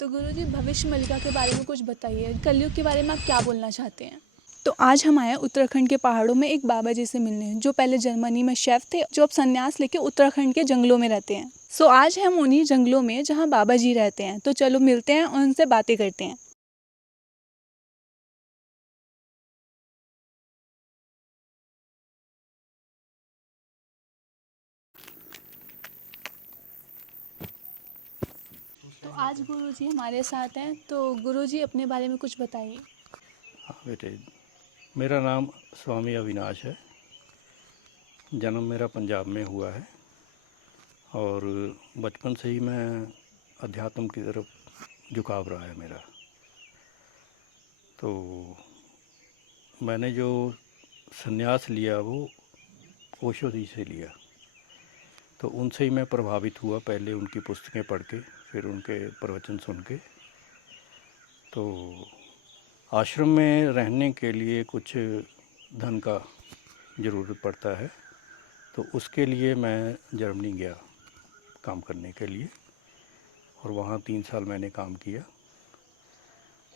तो गुरुजी भविष्य मलिका के बारे में कुछ बताइए। कलयुग के बारे में आप क्या बोलना चाहते हैं? तो आज हम आए हैं उत्तराखंड के पहाड़ों में एक बाबा जी से मिलने, जो पहले जर्मनी में शेफ थे, जो अब संन्यास लेके उत्तराखंड के जंगलों में रहते हैं। आज हम उन्हीं जंगलों में जहाँ बाबा जी रहते हैं। तो चलो मिलते हैं और उनसे बातें करते हैं। तो आज गुरुजी हमारे साथ हैं, तो गुरुजी अपने बारे में कुछ बताइए। हाँ बेटे, मेरा नाम स्वामी अविनाश है। जन्म मेरा पंजाब में हुआ है और बचपन से ही मैं अध्यात्म की तरफ झुकाव रहा है मेरा। तो मैंने जो संन्यास लिया वो ओशो जी से लिया। तो उनसे ही मैं प्रभावित हुआ, पहले उनकी पुस्तकें पढ़ के, फिर उनके प्रवचन सुन के। तो आश्रम में रहने के लिए कुछ धन का ज़रूरत पड़ता है, तो उसके लिए मैं जर्मनी गया काम करने के लिए और वहाँ 3 साल मैंने काम किया।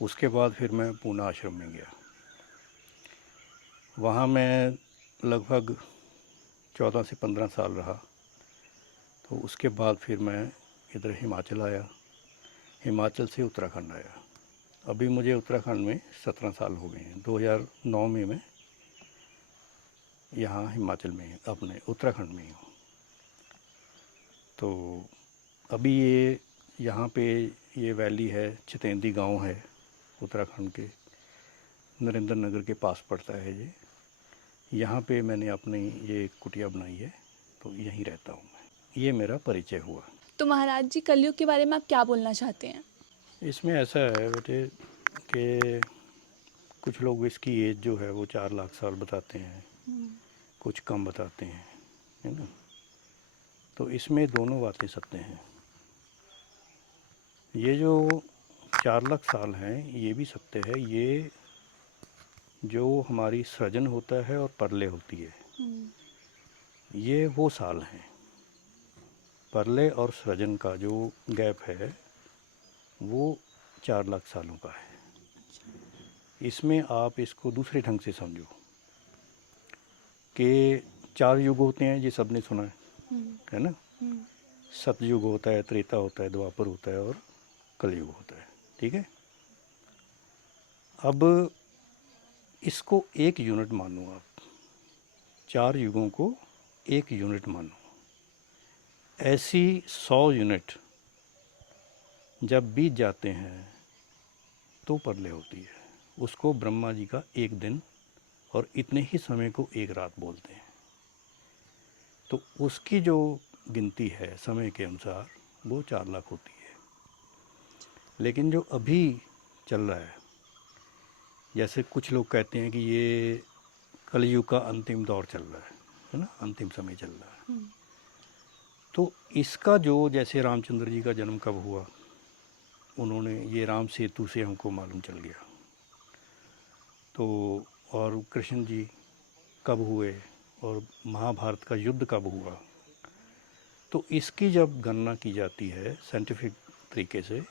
उसके बाद फिर मैं पूना आश्रम में गया। वहाँ मैं लगभग 14 से 15 साल रहा। तो उसके बाद फिर मैं इधर हिमाचल आया, हिमाचल से उत्तराखंड आया। अभी मुझे उत्तराखंड में 17 साल हो गए हैं। 2009 में मैं यहाँ हिमाचल में अपने उत्तराखंड में हूँ। तो अभी ये यहाँ पे ये वैली है, चितेंदी गांव है, उत्तराखंड के नरेंद्र नगर के पास पड़ता है ये। यहाँ पे मैंने अपनी ये कुटिया बनाई है, तो यहीं रहता हूँ मैं। ये मेरा परिचय हुआ। तो महाराज जी, कलयुग के बारे में आप क्या बोलना चाहते हैं? इसमें ऐसा है बेटे कि कुछ लोग इसकी एज जो है वो 4 लाख साल बताते हैं, कुछ कम बताते हैं, है ना। तो इसमें दोनों बातें सत्य हैं। ये जो 4 लाख साल हैं ये भी सत्य है। ये जो हमारी सृजन होता है और प्रलय होती है, ये वो साल हैं। प्रलय और सृजन का जो गैप है वो 4 लाख सालों का है। इसमें आप इसको दूसरे ढंग से समझो कि 4 युग होते हैं, ये सब ने सुना है ना। सतयुग होता है, त्रेता होता है, द्वापर होता है और कलयुग होता है, ठीक है। अब इसको एक यूनिट मानो आप, 4 युगों को एक यूनिट मानो। ऐसी 100 यूनिट जब बीत जाते हैं तो प्रलय होती है। उसको ब्रह्मा जी का एक दिन और इतने ही समय को एक रात बोलते हैं। तो उसकी जो गिनती है समय के अनुसार वो 4 लाख होती है। लेकिन जो अभी चल रहा है, जैसे कुछ लोग कहते हैं कि ये कलयुग का अंतिम दौर चल रहा है ना, अंतिम समय चल रहा है। तो इसका जो, जैसे रामचंद्र जी का जन्म कब हुआ, उन्होंने ये राम सेतु से हमको मालूम चल गया। तो और कृष्ण जी कब हुए और महाभारत का युद्ध कब हुआ, तो इसकी जब गणना की जाती है साइंटिफिक तरीके से,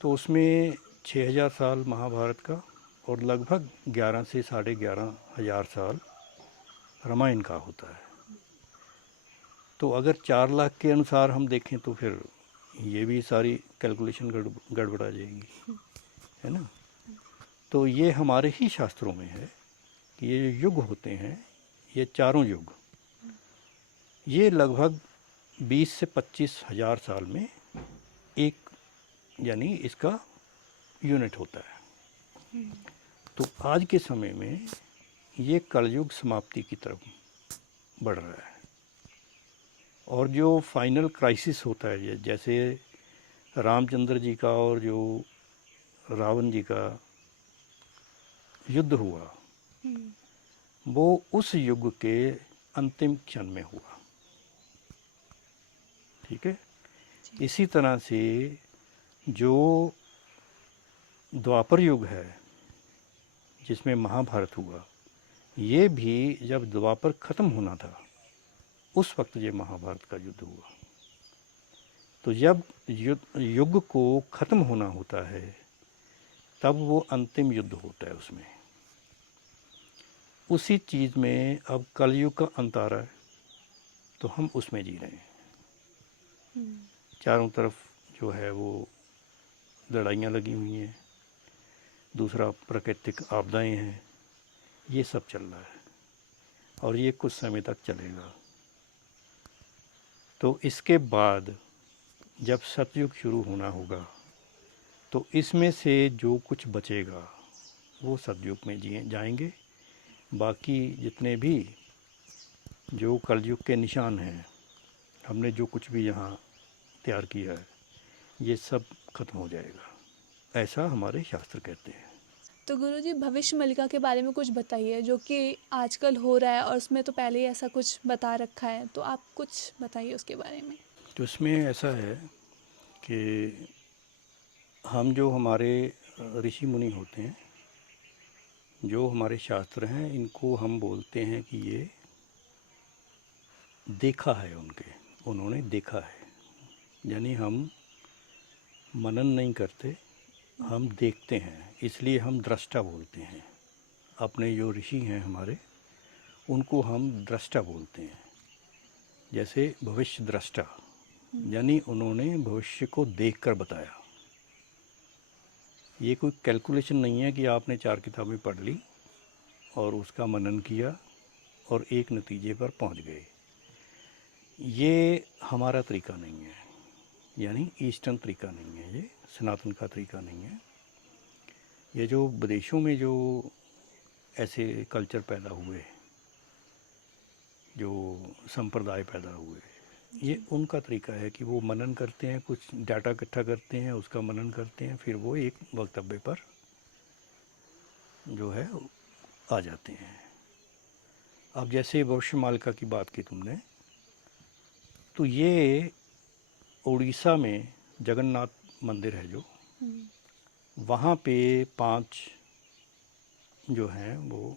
तो उसमें 6000 साल महाभारत का और लगभग 11 से 11,500 साल रामायण का होता है। तो अगर 4 लाख के अनुसार हम देखें तो फिर ये भी सारी कैलकुलेशन गड़बड़ा जाएगी, है ना। तो ये हमारे ही शास्त्रों में है कि ये जो युग होते हैं, ये चारों युग, ये लगभग 20 से 25,000 साल में एक, यानी इसका यूनिट होता है। तो आज के समय में ये कलयुग समाप्ति की तरफ बढ़ रहा है। और जो फाइनल क्राइसिस होता है, जैसे रामचंद्र जी का और जो रावण जी का युद्ध हुआ, वो उस युग के अंतिम क्षण में हुआ, ठीक है। इसी तरह से जो द्वापर युग है जिसमें महाभारत हुआ, ये भी जब द्वापर ख़त्म होना था उस वक्त ये महाभारत का युद्ध हुआ। तो जब युग को ख़त्म होना होता है तब वो अंतिम युद्ध होता है उसमें। उसी चीज़ में अब कलयुग का अंत आ रहा है तो हम उसमें जी रहे हैं। चारों तरफ जो है वो लड़ाइयाँ लगी हुई हैं, दूसरा प्राकृतिक आपदाएं हैं, ये सब चल रहा है और ये कुछ समय तक चलेगा। तो इसके बाद जब सतयुग शुरू होना होगा तो इसमें से जो कुछ बचेगा वो सतयुग में जिए जाएंगे। बाकी जितने भी जो कलयुग के निशान हैं, हमने जो कुछ भी यहाँ तैयार किया है, ये सब खत्म हो जाएगा, ऐसा हमारे शास्त्र कहते हैं। तो गुरुजी भविष्य मलिका के बारे में कुछ बताइए, जो कि आजकल हो रहा है और उसमें तो पहले ही ऐसा कुछ बता रखा है, तो आप कुछ बताइए उसके बारे में। तो इसमें ऐसा है कि हम जो हमारे ऋषि मुनि होते हैं, जो हमारे शास्त्र हैं, इनको हम बोलते हैं कि ये देखा है उन्होंने देखा है। यानी हम मनन नहीं करते, हम देखते हैं, इसलिए हम दृष्टा बोलते हैं। अपने जो ऋषि हैं हमारे, उनको हम दृष्टा बोलते हैं। जैसे भविष्य दृष्टा, यानी उन्होंने भविष्य को देखकर बताया। ये कोई कैलकुलेशन नहीं है कि आपने 4 किताबें पढ़ ली और उसका मनन किया और एक नतीजे पर पहुंच गए। ये हमारा तरीका नहीं है, यानी ईस्टर्न तरीका नहीं है, ये सनातन का तरीका नहीं है। ये जो विदेशों में जो ऐसे कल्चर पैदा हुए, जो संप्रदाय पैदा हुए, ये उनका तरीका है कि वो मनन करते हैं, कुछ डाटा इकट्ठा करते हैं, उसका मनन करते हैं, फिर वो एक वक्तव्य पर जो है आ जाते हैं। अब जैसे भविष्य मालिका की बात की तुमने, तो ये उड़ीसा में जगन्नाथ मंदिर है जो, वहाँ पे 5 जो हैं वो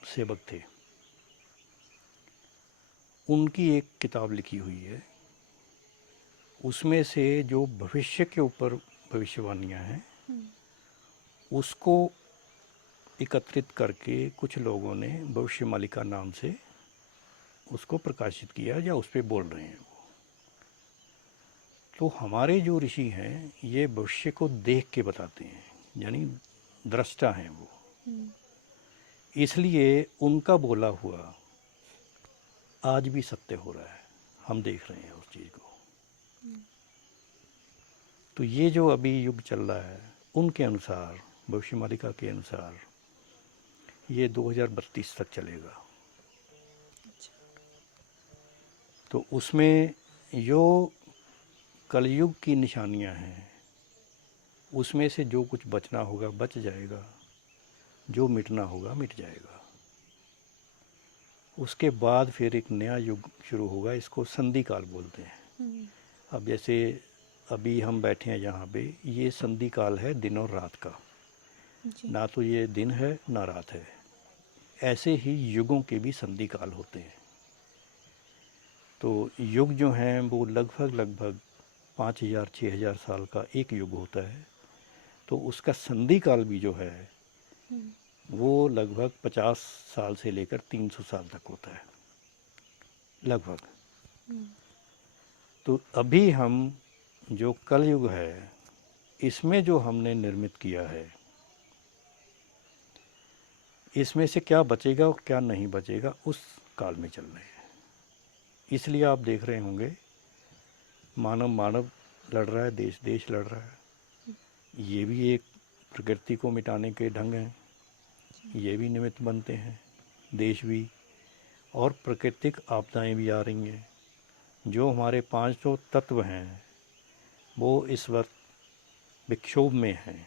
सेवक थे। उनकी एक किताब लिखी हुई है, उसमें से जो भविष्य के ऊपर भविष्यवाणियाँ हैं उसको एकत्रित करके कुछ लोगों ने भविष्य मालिका नाम से उसको प्रकाशित किया या उस पर बोल रहे हैं वो। तो हमारे जो ऋषि हैं ये भविष्य को देख के बताते हैं, यानी दृष्टा हैं वो। इसलिए उनका बोला हुआ आज भी सत्य हो रहा है, हम देख रहे हैं उस चीज़ को। तो ये जो अभी युग चल रहा है उनके अनुसार, भविष्य मालिका के अनुसार, ये 2032 तक चलेगा। तो उसमें जो कलयुग की निशानियां हैं उसमें से जो कुछ बचना होगा बच जाएगा, जो मिटना होगा मिट जाएगा। उसके बाद फिर एक नया युग शुरू होगा, इसको संधि काल बोलते हैं। अब जैसे अभी हम बैठे हैं यहाँ पे, ये संधि काल है दिन और रात का, ना तो ये दिन है ना रात है। ऐसे ही युगों के भी संधि काल होते हैं। तो युग जो हैं वो लगभग 5000-6000 साल का एक युग होता है। तो उसका संधि काल भी जो है वो लगभग 50 साल से लेकर 300 साल तक होता है लगभग। तो अभी हम जो कलयुग है इसमें जो हमने निर्मित किया है, इसमें से क्या बचेगा और क्या नहीं बचेगा उस काल में चल रहे हैं। इसलिए आप देख रहे होंगे मानव लड़ रहा है, देश लड़ रहा है। ये भी एक प्रकृति को मिटाने के ढंग हैं, ये भी निमित्त बनते हैं, देश भी। और प्राकृतिक आपदाएं भी आ रही हैं। जो हमारे 5 जो तत्व हैं वो इस वक्त विक्षोभ में हैं,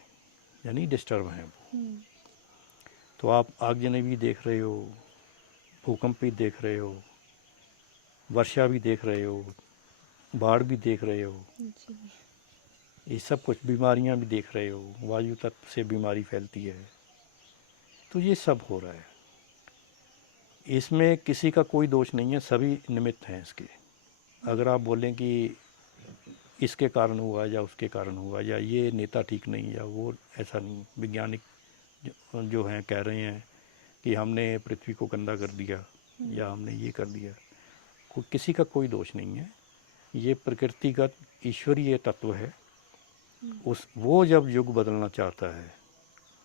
यानी डिस्टर्ब हैं वो। तो आप आगजनी भी देख रहे हो, भूकंप भी देख रहे हो, वर्षा भी देख रहे हो, बाढ़ भी देख रहे हो, ये सब कुछ बीमारियां भी देख रहे हो, वायु तत्व से बीमारी फैलती है। तो ये सब हो रहा है, इसमें किसी का कोई दोष नहीं है, सभी निमित्त हैं इसके। अगर आप बोलें कि इसके कारण हुआ या उसके कारण हुआ, या ये नेता ठीक नहीं, या वो ऐसा नहीं। वैज्ञानिक जो हैं कह रहे हैं कि हमने पृथ्वी को गंदा कर दिया या हमने ये कर दिया। किसी का कोई दोष नहीं है, ये प्रकृतिगत ईश्वरीय तत्व है। वो जब युग बदलना चाहता है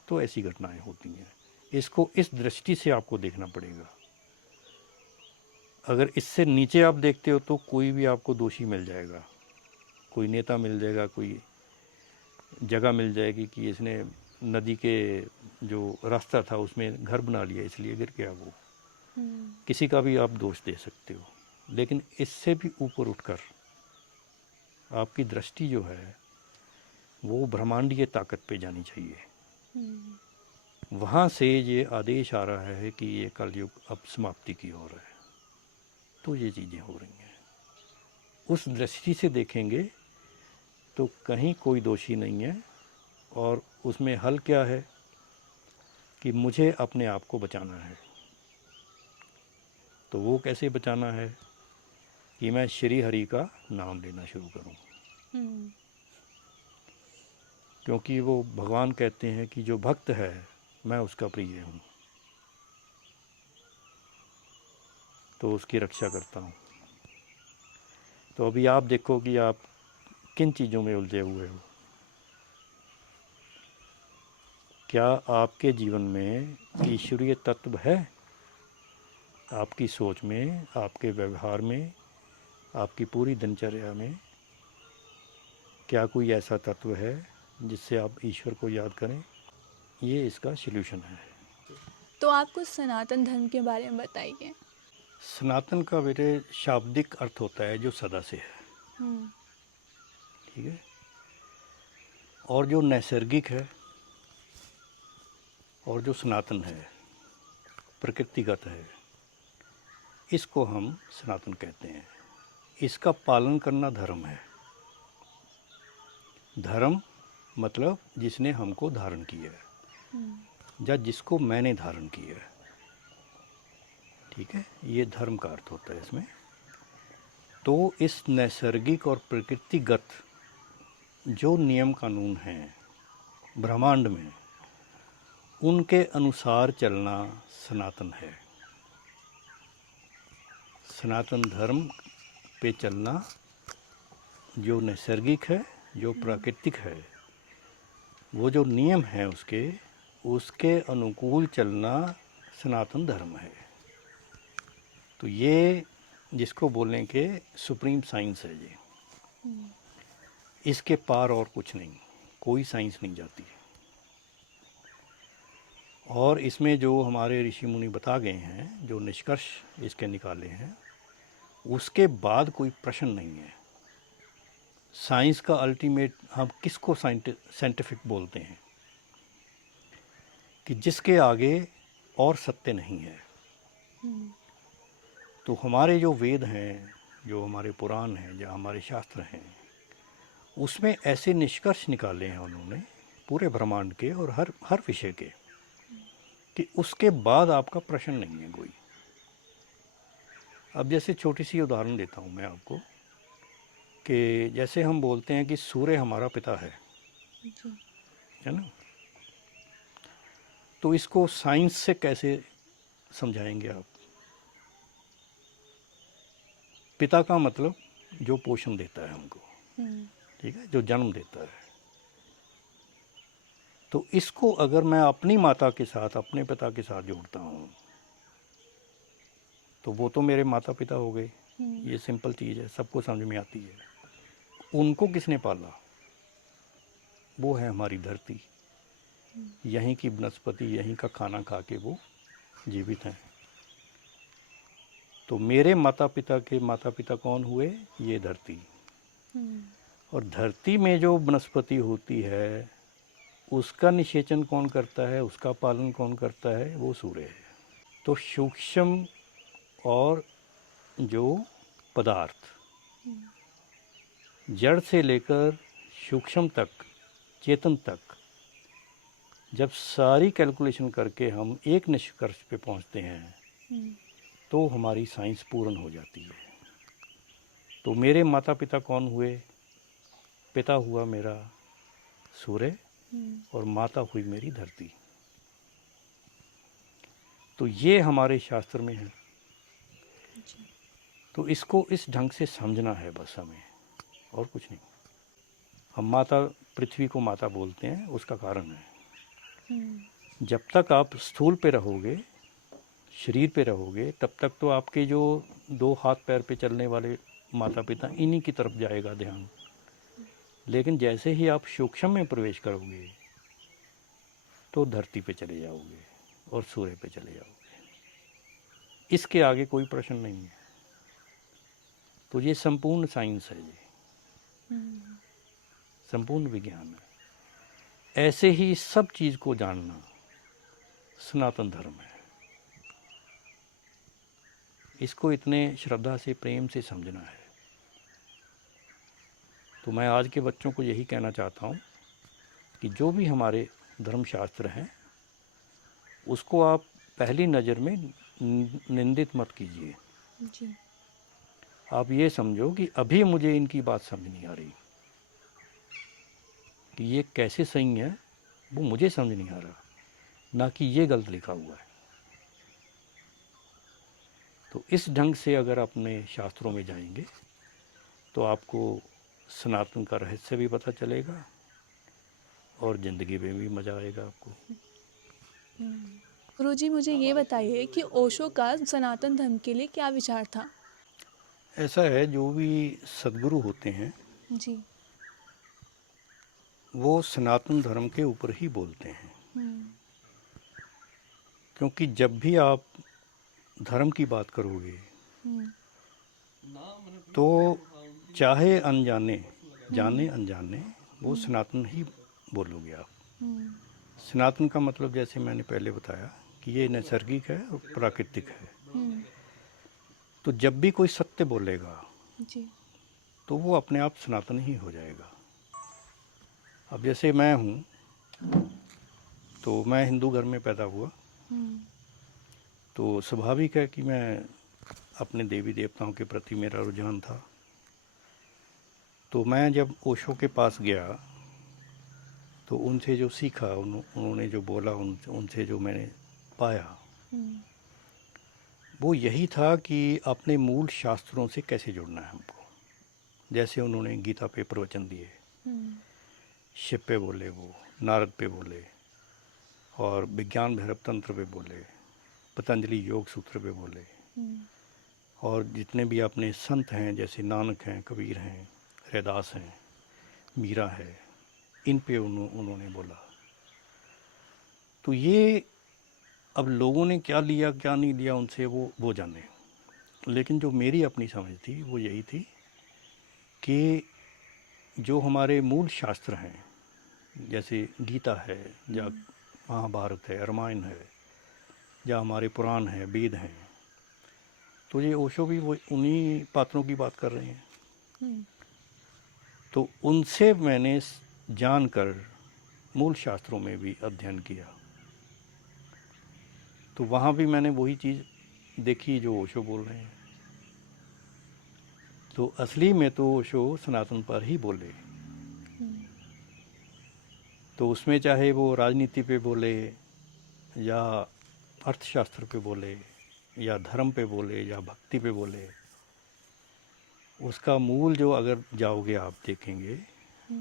तो ऐसी घटनाएं होती हैं। इसको इस दृष्टि से आपको देखना पड़ेगा। अगर इससे नीचे आप देखते हो तो कोई भी आपको दोषी मिल जाएगा, कोई नेता मिल जाएगा, कोई जगह मिल जाएगी कि इसने नदी के जो रास्ता था उसमें घर बना लिया इसलिए गिर गया वो। किसी का भी आप दोष दे सकते हो, लेकिन इससे भी ऊपर उठकर आपकी दृष्टि जो है वो ब्रह्मांडीय ताकत पे जानी चाहिए। वहाँ से ये आदेश आ रहा है कि ये कलयुग अब समाप्ति की ओर है, तो ये चीज़ें हो रही हैं। उस दृष्टि से देखेंगे तो कहीं कोई दोषी नहीं है, और उसमें हल क्या है कि मुझे अपने आप को बचाना है। तो वो कैसे बचाना है कि मैं श्री हरि का नाम लेना शुरू करूं, क्योंकि वो भगवान कहते हैं कि जो भक्त है मैं उसका प्रिय हूँ, तो उसकी रक्षा करता हूँ। तो अभी आप देखो कि आप किन चीज़ों में उलझे हुए हो। क्या आपके जीवन में ईश्वरीय तत्व है? आपकी सोच में, आपके व्यवहार में, आपकी पूरी दिनचर्या में क्या कोई ऐसा तत्व है जिससे आप ईश्वर को याद करें? ये इसका सल्यूशन है। तो आप कुछ सनातन धर्म के बारे में बताइए। सनातन का बेटे शाब्दिक अर्थ होता है जो सदा से है, ठीक है। और जो नैसर्गिक है और जो सनातन है, प्रकृतिगत है, इसको हम सनातन कहते हैं। इसका पालन करना धर्म है। धर्म मतलब जिसने हमको धारण किया है, या जिसको मैंने धारण किया है, ठीक है, ये धर्म का अर्थ होता है इसमें। तो इस नैसर्गिक और प्रकृतिगत जो नियम कानून हैं ब्रह्मांड में, उनके अनुसार चलना सनातन है। सनातन धर्म पे चलना, जो नैसर्गिक है, जो प्राकृतिक है, वो जो नियम है उसके अनुकूल चलना सनातन धर्म है। तो ये जिसको बोलने के सुप्रीम साइंस है ये। इसके पार और कुछ नहीं, कोई साइंस नहीं जाती है। और इसमें जो हमारे ऋषि मुनि बता गए हैं, जो निष्कर्ष इसके निकाले हैं, उसके बाद कोई प्रश्न नहीं है। साइंस का अल्टीमेट, हम किसको साइंटिफिक बोलते हैं? कि जिसके आगे और सत्य नहीं है। तो हमारे जो वेद हैं, जो हमारे पुराण हैं, जो हमारे शास्त्र हैं, उसमें ऐसे निष्कर्ष निकाले हैं उन्होंने पूरे ब्रह्मांड के और हर विषय के, कि उसके बाद आपका प्रश्न नहीं है कोई। अब जैसे छोटी सी उदाहरण देता हूँ मैं आपको, कि जैसे हम बोलते हैं कि सूर्य हमारा पिता है ना। तो इसको साइंस से कैसे समझाएंगे आप? पिता का मतलब जो पोषण देता है हमको, ठीक है, जो जन्म देता है। तो इसको अगर मैं अपनी माता के साथ, अपने पिता के साथ जोड़ता हूँ, तो वो तो मेरे माता पिता हो गए। ये सिंपल चीज़ है, सबको समझ में आती है। उनको किसने पाला? वो है हमारी धरती। यहीं की वनस्पति, यहीं का खाना खा के वो जीवित हैं। तो मेरे माता पिता के माता पिता कौन हुए? ये धरती। और धरती में जो वनस्पति होती है, उसका निषेचन कौन करता है, उसका पालन कौन करता है? वो सूर्य है। तो सूक्ष्म और जो पदार्थ, जड़ से लेकर सूक्ष्म तक, चेतन तक, जब सारी कैलकुलेशन करके हम एक निष्कर्ष पे पहुंचते हैं, तो हमारी साइंस पूर्ण हो जाती है। तो मेरे माता पिता कौन हुए? पिता हुआ मेरा सूर्य और माता हुई मेरी धरती। तो ये हमारे शास्त्र में है। तो इसको इस ढंग से समझना है बस हमें, और कुछ नहीं। हम माता पृथ्वी को माता बोलते हैं, उसका कारण है जब तक आप स्थूल पे रहोगे, शरीर पे रहोगे, तब तक तो आपके जो 2 हाथ पैर पे चलने वाले माता पिता, इन्हीं की तरफ जाएगा ध्यान। लेकिन जैसे ही आप सूक्ष्म में प्रवेश करोगे तो धरती पे चले जाओगे और सूर्य पे चले जाओगे। इसके आगे कोई प्रश्न नहीं है। तो ये संपूर्ण साइंस है, ये संपूर्ण विज्ञान है। ऐसे ही सब चीज़ को जानना सनातन धर्म है। इसको इतने श्रद्धा से, प्रेम से समझना है। तो मैं आज के बच्चों को यही कहना चाहता हूँ कि जो भी हमारे धर्मशास्त्र हैं उसको आप पहली नज़र में निंदित मत कीजिए। जी। आप ये समझो कि अभी मुझे इनकी बात समझ नहीं आ रही कि ये कैसे सही है, वो मुझे समझ नहीं आ रहा, ना कि ये गलत लिखा हुआ है। तो इस ढंग से अगर अपने शास्त्रों में जाएंगे तो आपको सनातन का रहस्य भी पता चलेगा और ज़िंदगी में भी मज़ा आएगा आपको। गुरुजी, मुझे ये बताइए कि ओशो का सनातन धर्म के लिए क्या विचार था? ऐसा है, जो भी सद्गुरु होते हैं जी। वो सनातन धर्म के ऊपर ही बोलते हैं। क्योंकि जब भी आप धर्म की बात करोगे तो चाहे अनजाने, जाने अनजाने, वो सनातन ही बोलोगे आप। सनातन का मतलब जैसे मैंने पहले बताया कि ये नैसर्गिक है और प्राकृतिक है। तो जब भी कोई सत्य बोलेगा जी। तो वो अपने आप सनातन ही हो जाएगा। अब जैसे मैं हूँ, तो मैं हिंदू घर में पैदा हुआ, तो स्वाभाविक है कि मैं अपने देवी देवताओं के प्रति मेरा रुझान था। तो मैं जब ओशो के पास गया तो उनसे जो सीखा, उन्होंने जो बोला, उनसे जो मैंने पाया, वो यही था कि अपने मूल शास्त्रों से कैसे जुड़ना है हमको। जैसे उन्होंने गीता पे प्रवचन दिए, शिव पे बोले, वो नारद पे बोले, और विज्ञान भैरव तंत्र पे बोले, पतंजलि योग सूत्र पे बोले, और जितने भी अपने संत हैं जैसे नानक हैं, कबीर हैं, रैदास हैं, मीरा है, इन पे उन्होंने बोला। तो ये अब लोगों ने क्या लिया क्या नहीं लिया उनसे वो जाने। लेकिन जो मेरी अपनी समझ थी वो यही थी कि जो हमारे मूल शास्त्र हैं, जैसे गीता है, या महाभारत है, रामायण है, या हमारे पुराण हैं, वेद हैं, तो ये ओशो भी वो उन्हीं पात्रों की बात कर रहे हैं। तो उनसे मैंने जानकर मूल शास्त्रों में भी अध्ययन किया, तो वहाँ भी मैंने वही चीज़ देखी जो ओशो बोल रहे हैं। तो असली में तो ओशो सनातन पर ही बोले। तो उसमें चाहे वो राजनीति पे बोले, या अर्थशास्त्र पे बोले, या धर्म पे बोले, या भक्ति पे बोले, उसका मूल जो अगर जाओगे आप देखेंगे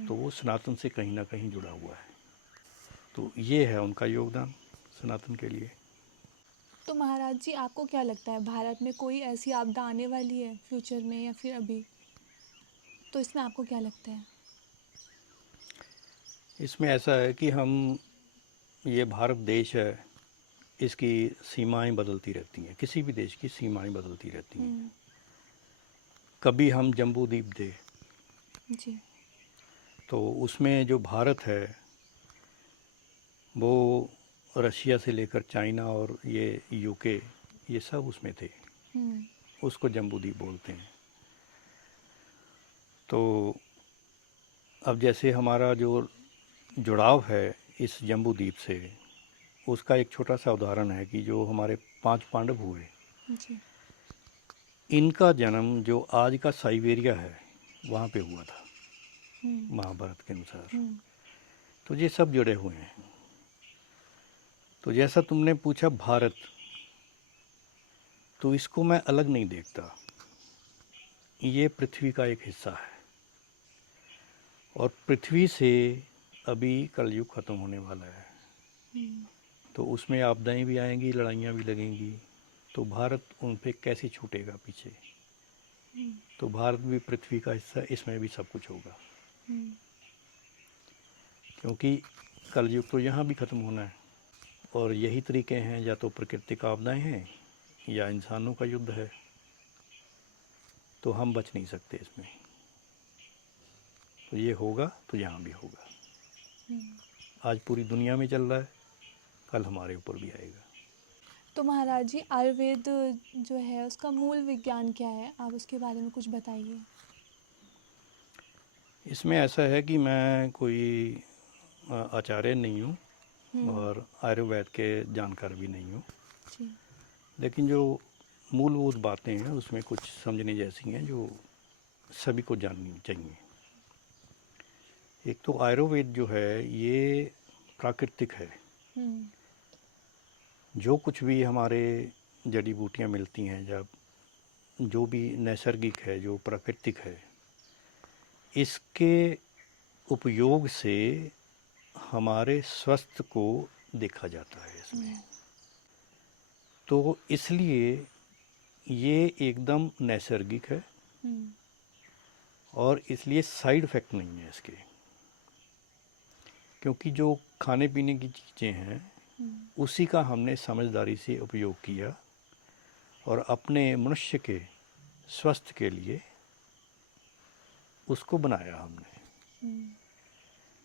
तो वो सनातन से कहीं ना कहीं जुड़ा हुआ है। तो ये है उनका योगदान सनातन के लिए। तो महाराज जी, आपको क्या लगता है भारत में कोई ऐसी आपदा आने वाली है फ्यूचर में या फिर अभी? तो इसमें आपको क्या लगता है? इसमें ऐसा है कि हम, ये भारत देश है, इसकी सीमाएं बदलती रहती हैं। किसी भी देश की सीमाएं बदलती रहती हैं। कभी हम जम्बू द्वीप थे, जी। तो उसमें जो भारत है वो रशिया से लेकर चाइना और ये यूके, ये सब उसमें थे। उसको जम्बू द्वीप बोलते हैं। तो अब जैसे हमारा जो जुड़ाव है इस जम्बू द्वीप से, उसका एक छोटा सा उदाहरण है कि जो हमारे 5 पांडव हुए, जी। इनका जन्म जो आज का साइबेरिया है वहाँ पे हुआ था। महाभारत के अनुसार। तो ये सब जुड़े हुए हैं। तो जैसा तुमने पूछा भारत, तो इसको मैं अलग नहीं देखता, ये पृथ्वी का एक हिस्सा है और पृथ्वी से अभी कलयुग ख़त्म होने वाला है। तो उसमें आपदाएं भी आएंगी, लड़ाइयाँ भी लगेंगी, तो भारत उन पे कैसे छूटेगा पीछे। तो भारत भी पृथ्वी का हिस्सा, इसमें भी सब कुछ होगा, क्योंकि कलयुग तो यहाँ भी ख़त्म होना है और यही तरीके हैं, या तो प्राकृतिक आपदाएं हैं या इंसानों का युद्ध है, तो हम बच नहीं सकते इसमें। तो ये होगा तो यहाँ भी होगा। आज पूरी दुनिया में चल रहा है, कल हमारे ऊपर भी आएगा। तो महाराज जी, आयुर्वेद जो है उसका मूल विज्ञान क्या है, आप उसके बारे में कुछ बताइए। इसमें ऐसा है कि मैं कोई आचार्य नहीं हूँ और आयुर्वेद के जानकार भी नहीं हूँ, जी। लेकिन जो मूलभूत बातें हैं उसमें कुछ समझने जैसी हैं जो सभी को जाननी चाहिए। एक तो आयुर्वेद जो है ये प्राकृतिक है। जो कुछ भी हमारे जड़ी बूटियाँ मिलती हैं, जब जो भी नैसर्गिक है, जो प्राकृतिक है, इसके उपयोग से हमारे स्वास्थ्य को देखा जाता है इसमें। तो इसलिए ये एकदम नैसर्गिक है और इसलिए साइड इफ़ेक्ट नहीं है इसके, क्योंकि जो खाने पीने की चीज़ें हैं उसी का हमने समझदारी से उपयोग किया और अपने मनुष्य के स्वास्थ्य के लिए उसको बनाया हमने।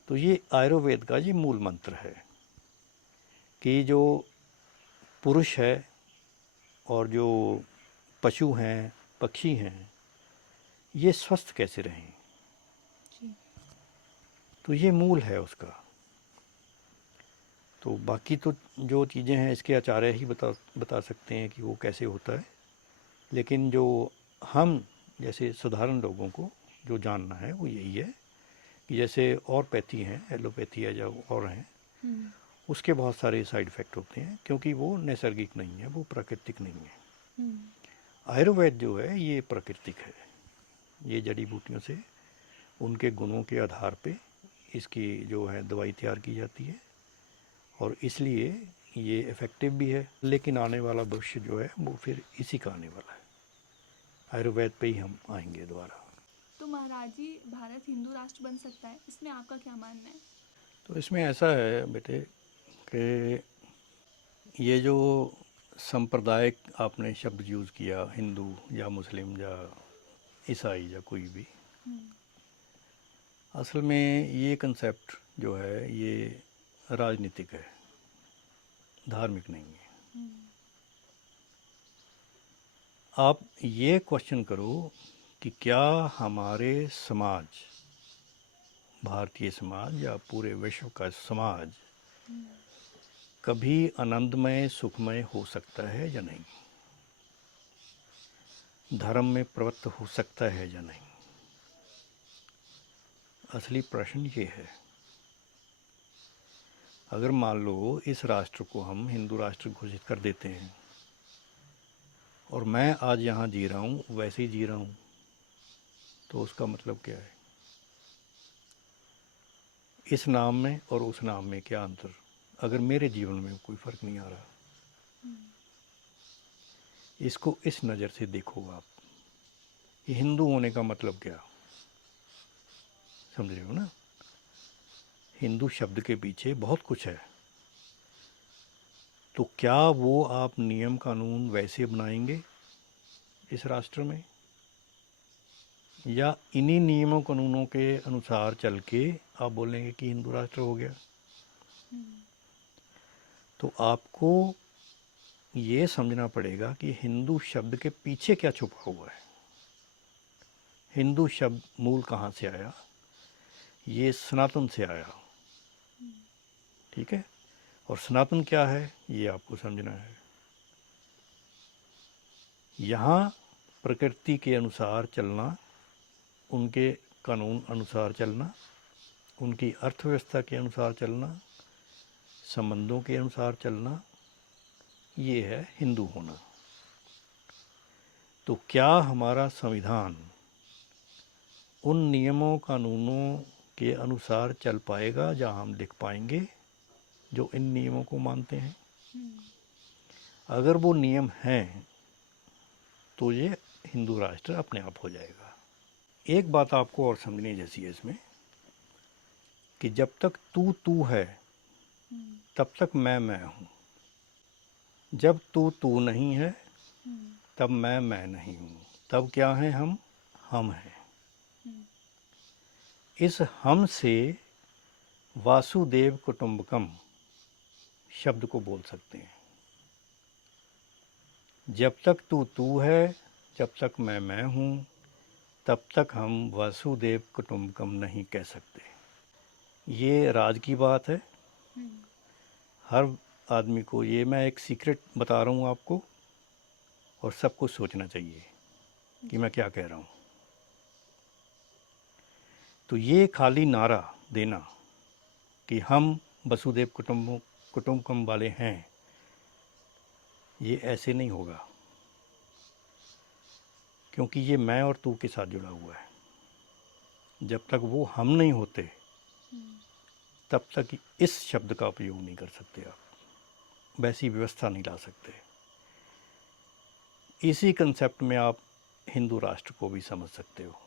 तो ये आयुर्वेद का ये मूल मंत्र है कि जो पुरुष है और जो पशु हैं, पक्षी हैं, ये स्वस्थ कैसे रहें। तो ये मूल है उसका। तो बाकी तो जो चीज़ें हैं इसके आचार्य ही बता सकते हैं कि वो कैसे होता है, लेकिन जो हम जैसे साधारण लोगों को जो जानना है वो यही है कि जैसे और पैथी हैं, एलोपैथी है या और हैं, उसके बहुत सारे साइड इफ़ेक्ट होते हैं क्योंकि वो नैसर्गिक नहीं है, वो प्राकृतिक नहीं है। आयुर्वेद जो है ये प्राकृतिक है, ये जड़ी बूटियों से उनके गुणों के आधार पे इसकी जो है दवाई तैयार की जाती है और इसलिए ये इफ़ेक्टिव भी है। लेकिन आने वाला भविष्य जो है वो फिर इसी का आने वाला है, आयुर्वेद पे ही हम आएंगे दोबारा। तो महाराज जी, भारत हिंदू राष्ट्र बन सकता है, इसमें आपका क्या मानना है। तो इसमें ऐसा है बेटे कि ये जो सांप्रदायिक आपने शब्द यूज़ किया, हिंदू या मुस्लिम या ईसाई या कोई भी, असल में ये कंसेप्ट जो है ये राजनीतिक है, धार्मिक नहीं है। आप ये क्वेश्चन करो कि क्या हमारे समाज, भारतीय समाज या पूरे विश्व का समाज कभी आनंदमय सुखमय हो सकता है या नहीं, धर्म में प्रवृत्त हो सकता है या नहीं। असली प्रश्न ये है। अगर मान लो इस राष्ट्र को हम हिंदू राष्ट्र घोषित कर देते हैं और मैं आज यहाँ जी रहा हूँ वैसे ही जी रहा हूँ, तो उसका मतलब क्या है। इस नाम में और उस नाम में क्या अंतर, अगर मेरे जीवन में कोई फ़र्क नहीं आ रहा। इसको इस नज़र से देखो आप, ये हिंदू होने का मतलब क्या, समझ रहे हो ना। हिंदू शब्द के पीछे बहुत कुछ है। तो क्या वो आप नियम कानून वैसे बनाएंगे इस राष्ट्र में, या इन्हीं नियमों कानूनों के अनुसार चल के आप बोलेंगे कि हिंदू राष्ट्र हो गया। तो आपको ये समझना पड़ेगा कि हिंदू शब्द के पीछे क्या छुपा हुआ है। हिंदू शब्द मूल कहाँ से आया, ये सनातन से आया, ठीक है। और सनातन क्या है ये आपको समझना है। यहाँ प्रकृति के अनुसार चलना, उनके कानून अनुसार चलना, उनकी अर्थव्यवस्था के अनुसार चलना, संबंधों के अनुसार चलना, ये है हिंदू होना। तो क्या हमारा संविधान उन नियमों कानूनों के अनुसार चल पाएगा जहाँ हम लिख पाएंगे जो इन नियमों को मानते हैं? अगर वो नियम हैं तो ये हिंदू राष्ट्र अपने आप हो जाएगा। एक बात आपको और समझनी जैसी है इसमें कि जब तक तू है तब तक मैं हूँ। जब तू नहीं है तब मैं नहीं हूँ। तब क्या है हम हैं। इस हम से वासुदेव कुटुंबकम शब्द को बोल सकते हैं। जब तक तू है, जब तक मैं हूँ, तब तक हम वासुदेव कुटुंबकम नहीं कह सकते। ये राज की बात है। हर आदमी को, ये मैं एक सीक्रेट बता रहा हूँ आपको, और सबको सोचना चाहिए कि मैं क्या कह रहा हूँ। तो ये खाली नारा देना कि हम वसुदेव कुटुंबकम वाले हैं, ये ऐसे नहीं होगा, क्योंकि ये मैं और तू के साथ जुड़ा हुआ है। जब तक वो हम नहीं होते तब तक इस शब्द का उपयोग नहीं कर सकते आप, वैसी व्यवस्था नहीं ला सकते। इसी कंसेप्ट में आप हिंदू राष्ट्र को भी समझ सकते हो।